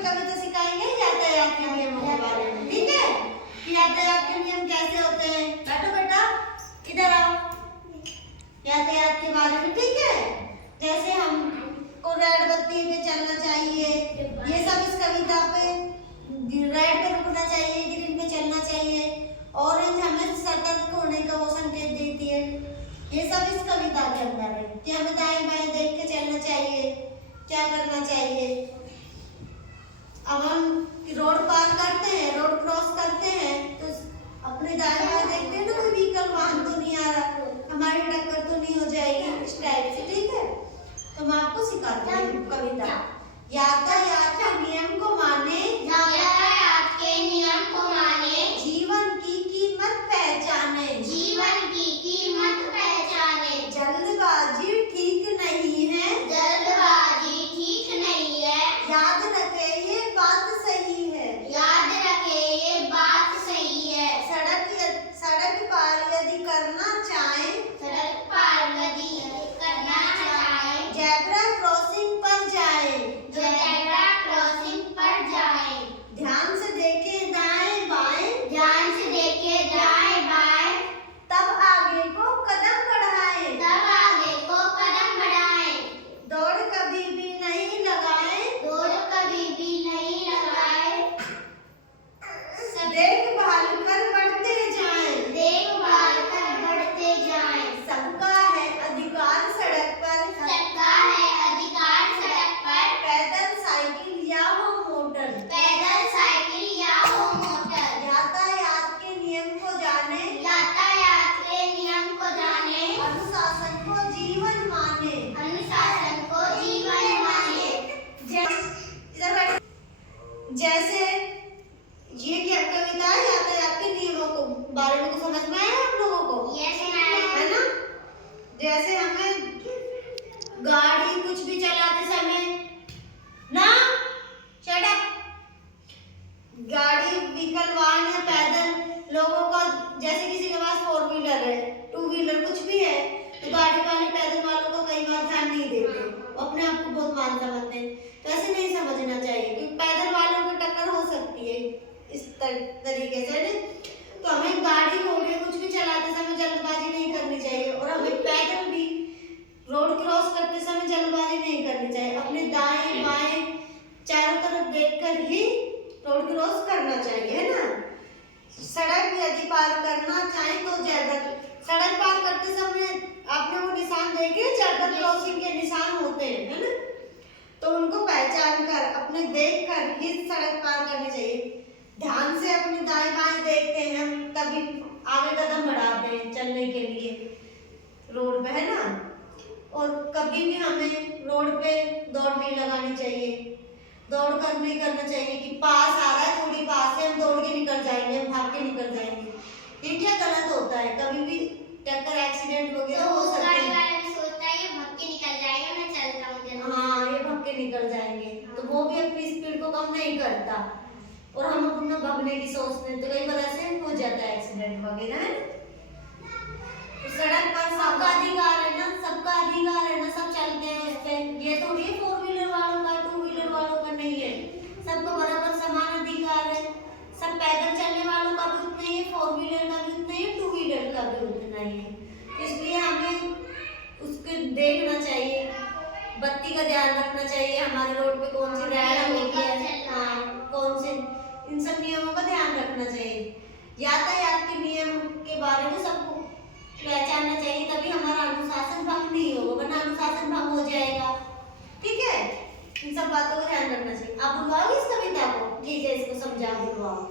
में कविता सिखाएंगे यातायात के नियमों के बारे में, ठीक है? कि यातायात के नियम कैसे होते हैं। बैठो बेटा, इधर आओ। यातायात के बारे में, ठीक है? जैसे हमको रेड बत्ती पे चलना चाहिए, ये सब इस कविता पे रेड पे रुकना चाहिए, ग्रीन पे चलना चाहिए, ऑरेंज हमें सतर्क होने का वो संकेत देती है। ये सब इस कविता के अंदर है कि हमें दाएं बाएं देख के चलना चाहिए, क्या करना चाहिए। अब हम रोड पार करते हैं, रोड क्रॉस करते हैं तो अपने दाएं बाएं देखते हैं ना, कोई व्हीकल वाहन तो नहीं आ रहा, हमारी टक्कर तो नहीं हो जाएगी, इस टाइप से, ठीक है? तो मैं आपको सिखाती हूँ कविता। यातायात के नियम को माने, यातायात के नियम को माने, जीवन की कीमत पहचाने, जीवन की कीमत पहचाने, जल्दबाजी ठीक नहीं है, जल्दबाजी ठीक नहीं है, याद रखे ये बात सही है, याद रखे ये बात सही है। सड़क पार यदि करना चाहे, सड़क पार यदि करना चाहे, जेब्रा क्रॉसिंग पर जाए, जेब्रा क्रॉसिंग पर जाए, ध्यान से देखे दाएं बाएं, ध्यान से देखे दाएं बाएं, तब आगे को कदम बढ़ाए, तब आगे को कदम बढ़ाए, दौड़ कभी भी नहीं लगाए, दौड़ कभी भी नहीं लगाए, देखभाल कर बढ़ते जाएं, देखभाल कर बढ़ते जाएं, सबका है अधिकार सड़क पर, सबका है अधिकार सड़क पर, पैदल साइकिल या हो मोटर, पैदल साइकिल या हो मोटर, यातायात के नियम को जाने, यातायात के नियम को जाने, अनुशासन को जीवन माने, अनुशासन को जीवन माने। इधर बैठो। जैसे ये क्या कविता है, यातायात के नियमों को बारे में कुछ समझ में आया आप लोगों को? यस है ना? जैसे हमें गाड़ी कुछ भी चलाते समय ना शट अप, गाड़ी व्हीकल वाहन या पैदल लोगों का, जैसे किसी के पास 4 व्हीलर है, 2 व्हीलर कुछ भी है, तो गाड़ी वाले पैदल वालों को कई बार ध्यान नहीं देते, वो अपने आप को बहुत मान समझते हैं। तो ऐसे नहीं समझना चाहिए, क्योंकि पैदल वालों की टक्कर हो सकती है इस तरीके से ना। तो हमें गाड़ी हो गई कुछ भी चलाते समय जल्दबाजी नहीं करनी चाहिए, और हमें पैदल भी रोड क्रॉस करते समय जल्दबाजी नहीं करनी चाहिए। अपने दाएं बाएं चारों तरफ देखकर ही रोड क्रॉस करना चाहिए, है ना? सड़क यदि पार करना चाहे तो सड़क पार करते समय आपने वो निशान देखे, जेब्रा क्रॉसिंग के निशान होते हैं, है ना? तो उनको पहचान कर, अपने देख कर ही सड़क पार करनी चाहिए। ध्यान से अपने दाएं बाएं देखते हैं हम, तभी आगे कदम बढ़ाते हैं चलने के लिए रोड पे, है ना? और कभी भी हमें रोड पे दौड़ नहीं लगानी चाहिए, दौड़ कर नहीं करना चाहिए कि पास आ रहा है, थोड़ी पास है, हम दौड़ के निकल जाएंगे, हम भाग के निकल जाएंगे। ये क्या गलत होता है, कभी भी टक्कर एक्सीडेंट वगैरह हो सकता गाड़ी है। वाला भी सोचता है ये भाग के निकल जाएगा, मैं चलता हूँ जल्दी। हाँ, ये भाग के निकल जाएंगे, तो वो भी अपनी स्पीड को कम नहीं करता, और हम अपना भागने की सोचते हैं, तो कई बार ऐसे हो जाता है एक्सीडेंट वगैरह, है ना? सड़क पर सबका अधिकार है ना, सबका अधिकार है ना, सब चलते हैं उस पे। ये थोड़ी 4 व्हीलर वालों का, 2 व्हीलर वालों का नहीं है, सबको बराबर समान अधिकार है। सब पैदल चलने वालों का भी उतना ही है, 4 व्हीलर का भी उतना ही है, 2 व्हीलर का भी उतना ही है। इसलिए हमें उसको देखना चाहिए, बत्ती का ध्यान रखना चाहिए, हमारे रोड पे कौन सी रेड होती है, हाँ कौन से, इन सब नियमों का ध्यान रखना चाहिए। यातायात के नियम के बारे में सबको पहचानना चाहिए, तभी हमारा अनुशासन भंग नहीं होगा, वरना अनुशासन भंग हो जाएगा, ठीक है? इन सब बातों का ध्यान रखना चाहिए। आप बुलवाओगे इस कविता को? ठीक है, इसको समझा बुलवाओ।